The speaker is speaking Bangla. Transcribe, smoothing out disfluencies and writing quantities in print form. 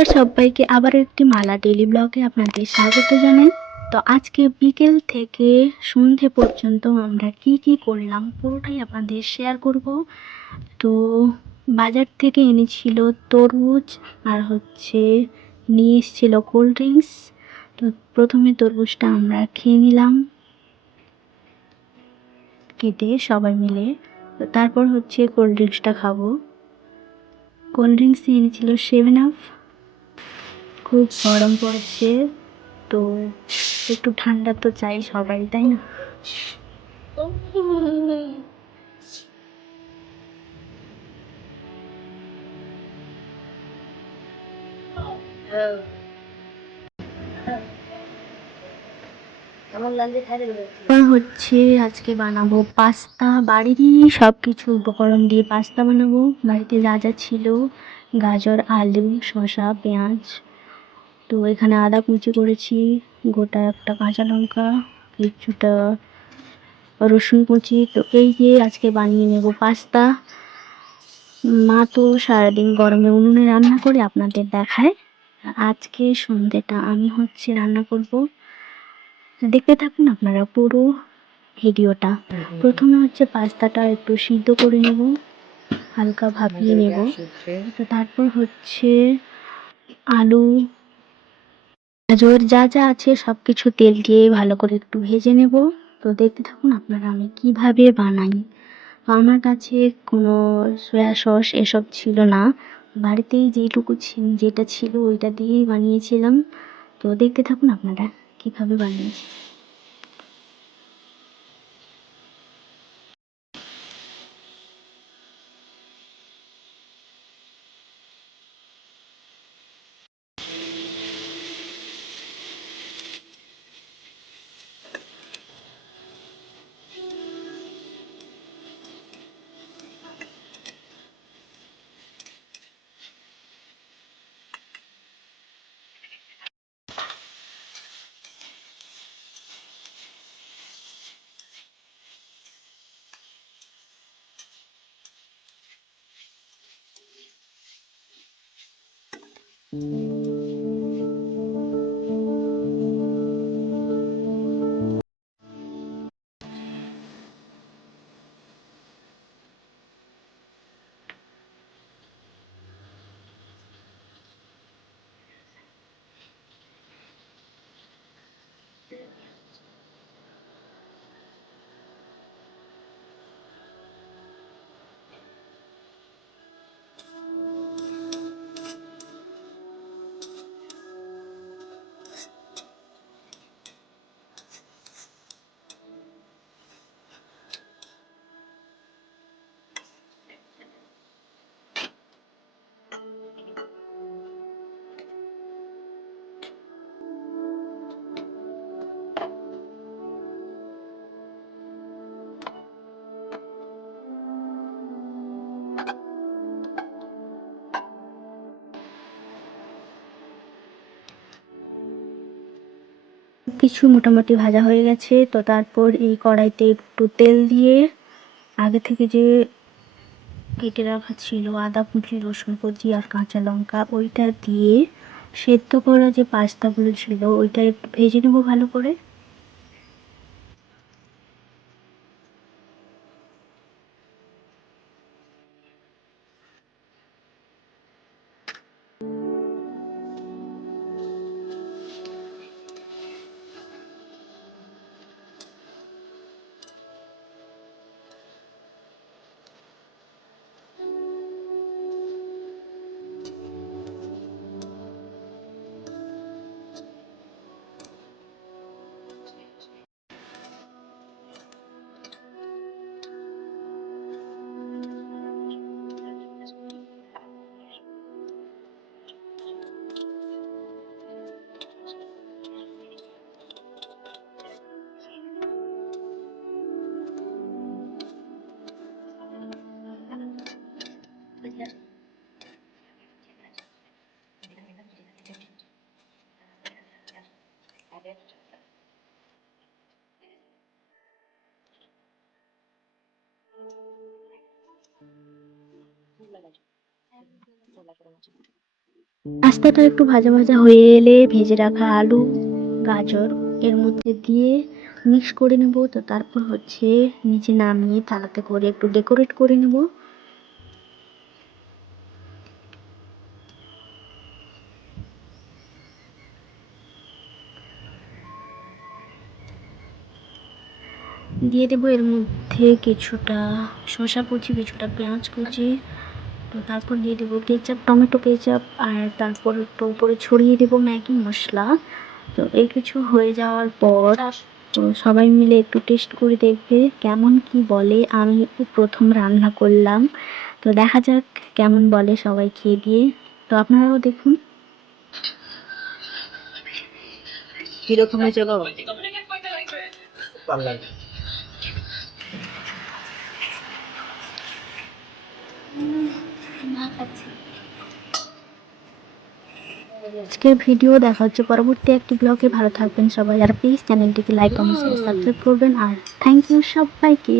নমস্কার সবাইকে, আবার একটি মালা ডেইলি ব্লগে আপনাদের স্বাগত জানাই। তো আজকে বিকেল থেকে সন্ধে পর্যন্ত আমরা কি কি করলাম পুরোটাই আপনাদের শেয়ার করব। তো বাজার থেকে এনেছিল তরমুজ আর নিয়ে এসেছিল কোল্ড ড্রিঙ্কস। তো প্রথমে তরমুজটা আমরা খেয়ে নিলাম কেটে সবাই মিলে। তো তারপর কোল্ড ড্রিঙ্কসটা খাবো। কোল্ড ড্রিঙ্কস এনেছিল 7 আপ। খুব গরম পড়ছে, তো একটু ঠান্ডা তো চাই সবাই, তাই না? আজকে বানাবো পাস্তা। বাড়িরই সব কিছু উপকরণ দিয়ে পাস্তা বানাবো। বাড়িতে যা যা ছিল, গাজর, আলু, শসা, পেঁয়াজ। তো এখানে আদা কুচি করেছি, গোটা একটা কাঁচা লঙ্কা, কিছুটা রসুন কুচি। তো এই দিয়ে আজকে বানিয়ে নেব পাস্তা। মা তো সারাদিন গরমে উনুনে রান্না করে আপনাদের দেখায়। আজকে সন্ধ্যেটা আমি রান্না করব। দেখতে থাকুন আপনারা পুরো ভিডিওটা। প্রথমে পাস্তাটা একটু সিদ্ধ করে নেব, হালকা ভাপিয়ে নেব। তো তারপর আলু, গাজর যা যা আছে সবকিছু তেল দিয়ে ভালো করে একটু ভেজে নেব। তো দেখতে থাকুন আপনারা আমি কিভাবে বানাই। আমার কাছে কোনো সয়া সস এসব ছিল না, বাড়িতেই যেটা ছিল ওইটা দিয়েই বানিয়েছিলাম। তো দেখতে থাকুন আপনারা কিভাবে বানিয়েছি। কিছু মোটামুটি ভাজা হয়ে গেছে। তো তারপর এই কড়াইতে একটু তেল দিয়ে আগে থেকে যে কেটে রাখা ছিল আদা কুচি, রসুন কুচি আর কাঁচা লঙ্কা, ওইটা দিয়ে সেদ্ধ করা যে পাস্তাগুলো ছিল ওইটা একটু ভেজে নেবো ভালো করে। পাস্তাটা একটু ভাজা ভাজা হয়ে এলে ভেজে রাখা আলু, গাজর এর মধ্যে দিয়ে মিক্স করে নেব। তো তারপর হচ্ছে নিচে নামিয়ে থালাতে করে একটু ডেকোরেট করে নেব। দিয়ে দেবো এর মধ্যে কিছুটা শসা কুচি, কিছুটা পেঁয়াজ কুচি। তো তারপর দিয়ে দেবো কেচাপ, টমেটো কেচাপ, আর তারপর একটু উপরে ছড়িয়ে দেবো ম্যাগি মশলা। তো এই কিছু হয়ে যাওয়ার পর তো সবাই মিলে একটু টেস্ট করে দেখবে কেমন কি বলে। আমি প্রথম রান্না করলাম, তো দেখা যাক কেমন বলে সবাই খেয়ে দিয়ে। তো আপনারাও দেখুন। কিরকম হয়েছে গো? আজকের ভিডিও দেখা হচ্ছে পরবর্তী একটি ব্লগে। ভালো থাকবেন সবাই, আর প্লিজ চ্যানেলটিকে লাইক কমেন্ট সাবস্ক্রাইব করবেন। আর থ্যাংক ইউ সবাইকে।